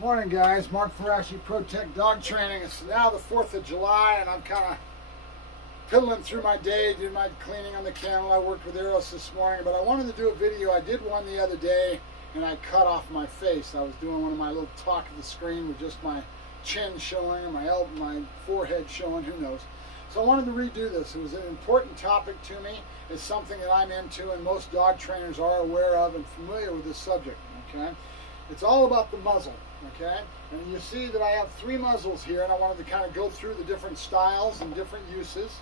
Morning guys, Mark Ferrasci, Protect Dog Training. It's now the 4th of July and I'm kind of piddling through my day, doing my cleaning on the kennel. I worked with Eros this morning, but I wanted to do a video. I did one the other day and I cut off my face. I was doing one of my little talk of the screen with just my chin showing and my forehead showing, who knows. So I wanted to redo this. It was an important topic to me. It's something that I'm into and most dog trainers are aware of and familiar with this subject, okay? It's all about the muzzle, okay? And you see that I have 3 muzzles here and I wanted to kind of go through the different styles and different uses.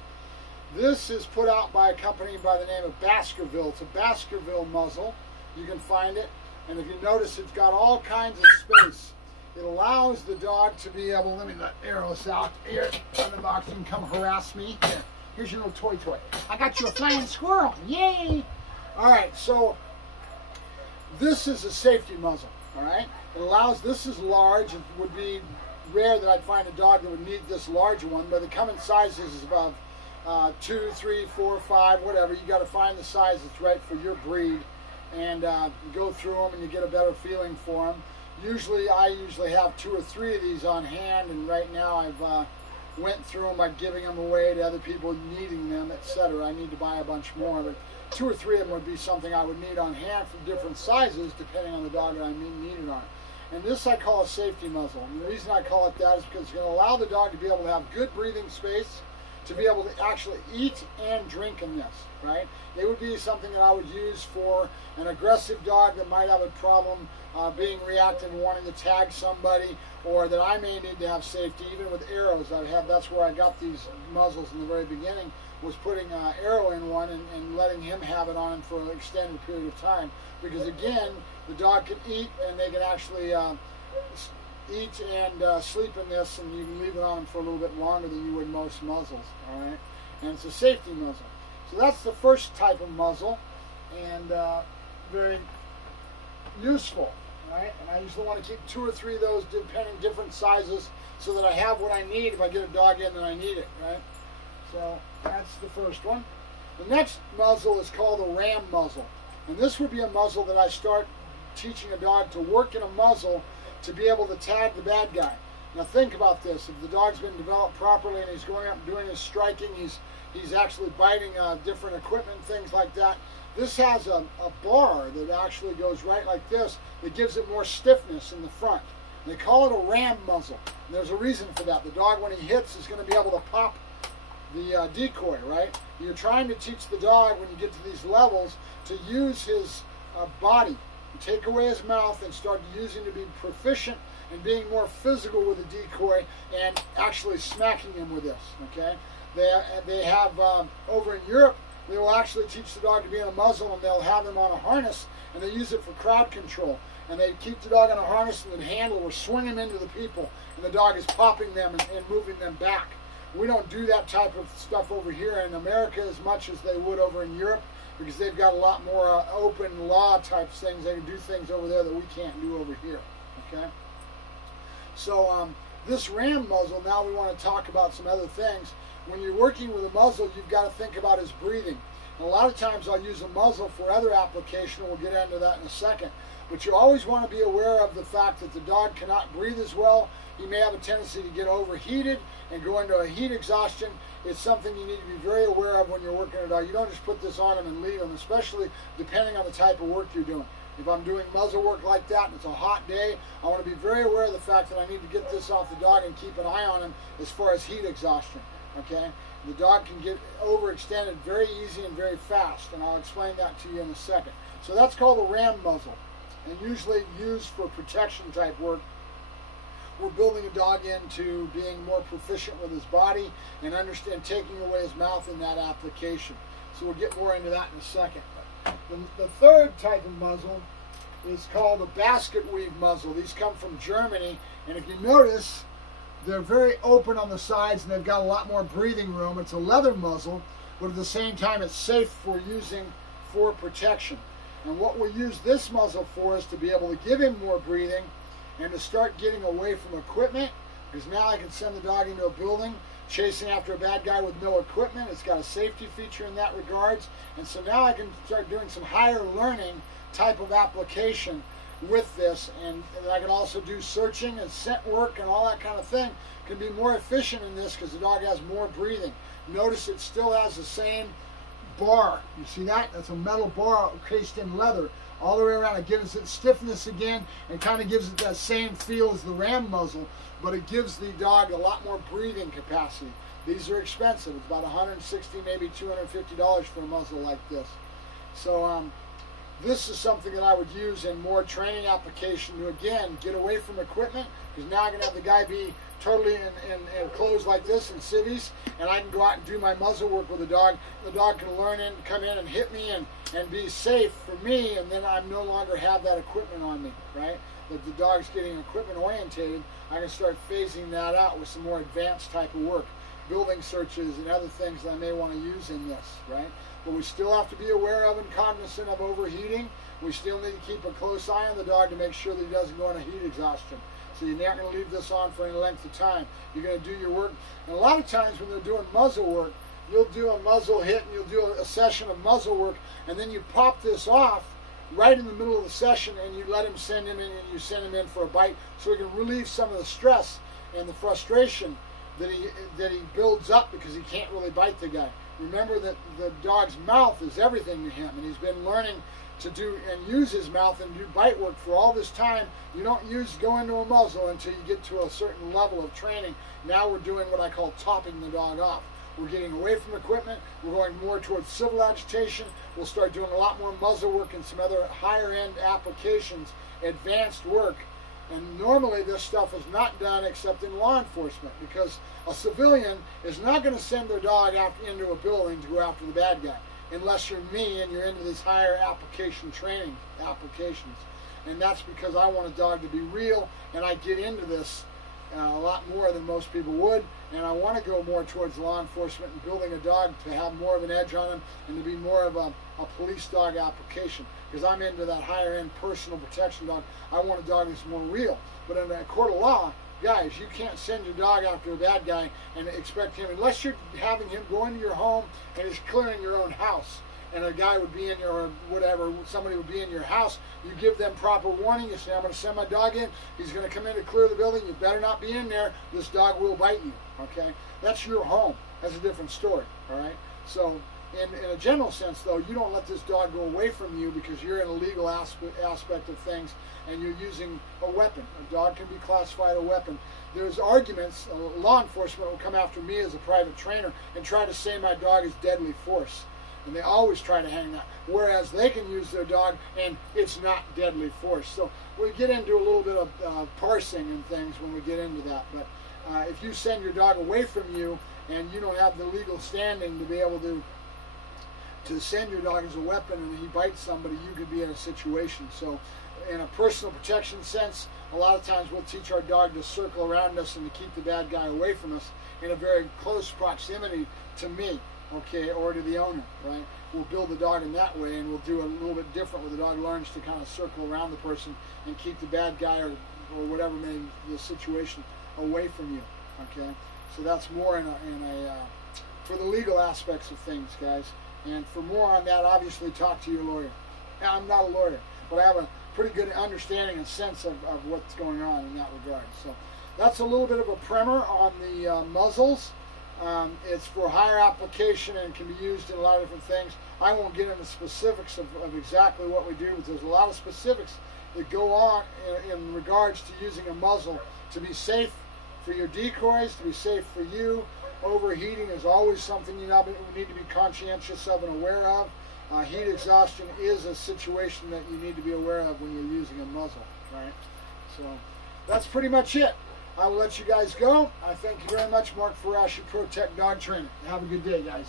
This is put out by a company by the name of Baskerville. It's a Baskerville muzzle. You can find it. And if you notice, it's got all kinds of space. It allows the dog to be able, let me let Eros out here in the box. You can come harass me. Here, here's your little toy. I got you a flying squirrel. Yay! All right, so this is a safety muzzle. All right, it allows, this is large. It would be rare that I'd find a dog that would need this larger one, but they come in sizes of 2, 3, 4, 5, whatever. You got to find the size that's right for your breed and go through them and you get a better feeling for them. I usually have 2 or 3 of these on hand, and right now I've went through them by giving them away to other people needing them, etc. I need to buy a bunch more, but 2 or 3 of them would be something I would need on hand for different sizes depending on the dog that I need it on. And this I call a safety muzzle. And the reason I call it that is because it's going to allow the dog to be able to have good breathing space, to be able to actually eat and drink in this, right? It would be something that I would use for an aggressive dog that might have a problem being reactive and wanting to tag somebody, or that I may need to have safety. Even with arrows, that's where I got these muzzles in the very beginning, was putting arrow in one and letting him have it on him for an extended period of time. Because again, the dog can eat and they can actually eat and sleep in this, and you can leave it on them for a little bit longer than you would most muzzles, all right? And it's a safety muzzle. So that's the first type of muzzle, and very useful, right? And I usually want to keep 2 or 3 of those, depending different sizes, so that I have what I need if I get a dog in and I need it, right? So that's the first one. The next muzzle is called a ram muzzle, and this would be a muzzle that I start teaching a dog to work in a muzzle to be able to tag the bad guy. Now think about this. If the dog's been developed properly and he's going up and doing his striking, he's actually biting different equipment, things like that. This has a bar that actually goes right like this that gives it more stiffness in the front. They call it a ram muzzle. And there's a reason for that. The dog, when he hits, is going to be able to pop the decoy, right? You're trying to teach the dog, when you get to these levels, to use his body. Take away his mouth and start using to be proficient and being more physical with the decoy and actually smacking him with this, okay? They have, over in Europe, they will actually teach the dog to be in a muzzle, and they'll have him on a harness, and they use it for crowd control. And they keep the dog on a harness, and the handle will swing him into the people, and the dog is popping them and moving them back. We don't do that type of stuff over here in America as much as they would over in Europe, because they've got a lot more open law type things. They can do things over there that we can't do over here, okay? So this ram muzzle, now we want to talk about some other things. When you're working with a muzzle, you've got to think about his breathing. And a lot of times I'll use a muzzle for other application, and we'll get into that in a second. But you always want to be aware of the fact that the dog cannot breathe as well. He may have a tendency to get overheated and go into a heat exhaustion. It's something you need to be very aware of when you're working a dog. You don't just put this on him and leave him, especially depending on the type of work you're doing. If I'm doing muzzle work like that and it's a hot day, I want to be very aware of the fact that I need to get this off the dog and keep an eye on him as far as heat exhaustion, okay? The dog can get overextended very easy and very fast, and I'll explain that to you in a second. So that's called a ram muzzle, and usually used for protection type work. We're building a dog into being more proficient with his body and taking away his mouth in that application. So we'll get more into that in a second. The third type of muzzle is called a basket weave muzzle. These come from Germany, and if you notice, they're very open on the sides and they've got a lot more breathing room. It's a leather muzzle, but at the same time it's safe for using for protection. And what we use this muzzle for is to be able to give him more breathing and to start getting away from equipment, because now I can send the dog into a building chasing after a bad guy with no equipment. It's got a safety feature in that regards, and so now I can start doing some higher learning type of application with this, and I can also do searching and scent work and all that kind of thing. Can be more efficient in this because the dog has more breathing. Notice it still has the same bar. You see that? That's a metal bar cased in leather all the way around. It gives it stiffness again and kind of gives it that same feel as the ram muzzle, but it gives the dog a lot more breathing capacity. These are expensive. It's about $160, maybe $250 for a muzzle like this. So this is something that I would use in more training application to, again, get away from equipment, because now I can have the guy be totally in clothes like this in civvies, and I can go out and do my muzzle work with the dog. The dog can learn and come in and hit me and be safe for me, and then I no longer have that equipment on me, right? That the dog's getting equipment orientated, I can start phasing that out with some more advanced type of work, building searches and other things that I may want to use in this, right? But we still have to be aware of and cognizant of overheating. We still need to keep a close eye on the dog to make sure that he doesn't go into heat exhaustion. So you're not going to leave this on for any length of time. You're going to do your work. And a lot of times when they're doing muzzle work, you'll do a muzzle hit and you'll do a session of muzzle work, and then you pop this off right in the middle of the session and you let him send him in, and you send him in for a bite so he can relieve some of the stress and the frustration that he builds up because he can't really bite the guy. Remember that the dog's mouth is everything to him, and he's been learning to do and use his mouth and do bite work for all this time. You don't go into a muzzle until you get to a certain level of training. Now we're doing what I call topping the dog off. We're getting away from equipment. We're going more towards civil agitation. We'll start doing a lot more muzzle work and some other higher end applications, advanced work. And normally this stuff is not done except in law enforcement, because a civilian is not going to send their dog out into a building to go after the bad guy unless you're me and you're into these higher application training applications. And that's because I want a dog to be real, and I get into this a lot more than most people would, and I want to go more towards law enforcement and building a dog to have more of an edge on him and to be more of a police dog application, because I'm into that higher end personal protection dog. I want a dog that's more real. But in a court of law, guys, you can't send your dog after a bad guy and expect him, unless you're having him go into your home and he's clearing your own house, and a guy would be in your, or whatever, somebody would be in your house. You give them proper warning. You say, I'm going to send my dog in. He's going to come in to clear the building. You better not be in there. This dog will bite you, okay? That's your home. That's a different story, all right? So in a general sense, though, you don't let this dog go away from you because you're in a legal aspect of things and you're using a weapon. A dog can be classified a weapon. There's arguments. Law enforcement will come after me as a private trainer and try to say my dog is deadly force. And they always try to hang that, whereas they can use their dog and it's not deadly force. So we get into a little bit of parsing and things when we get into that. But if you send your dog away from you and you don't have the legal standing to be able to send your dog as a weapon and he bites somebody, you could be in a situation. So in a personal protection sense, a lot of times we'll teach our dog to circle around us and to keep the bad guy away from us in a very close proximity to me, okay, or to the owner, right? We'll build the dog in that way, and we'll do a little bit different where the dog learns to kind of circle around the person and keep the bad guy or whatever may be the situation away from you, okay? So that's more for the legal aspects of things, guys. And for more on that, obviously talk to your lawyer. Now, I'm not a lawyer, but I have a pretty good understanding and sense of what's going on in that regard. So that's a little bit of a primer on the muzzles. It's for higher application and can be used in a lot of different things. I won't get into specifics of exactly what we do, but there's a lot of specifics that go on in regards to using a muzzle to be safe for your decoys, to be safe for you. Overheating is always something you need to be conscientious of and aware of. Heat exhaustion is a situation that you need to be aware of when you're using a muzzle, right? So that's pretty much it. I will let you guys go. I thank you very much, Mark Ferrasci, Pro Tech Dog Training. Have a good day, guys.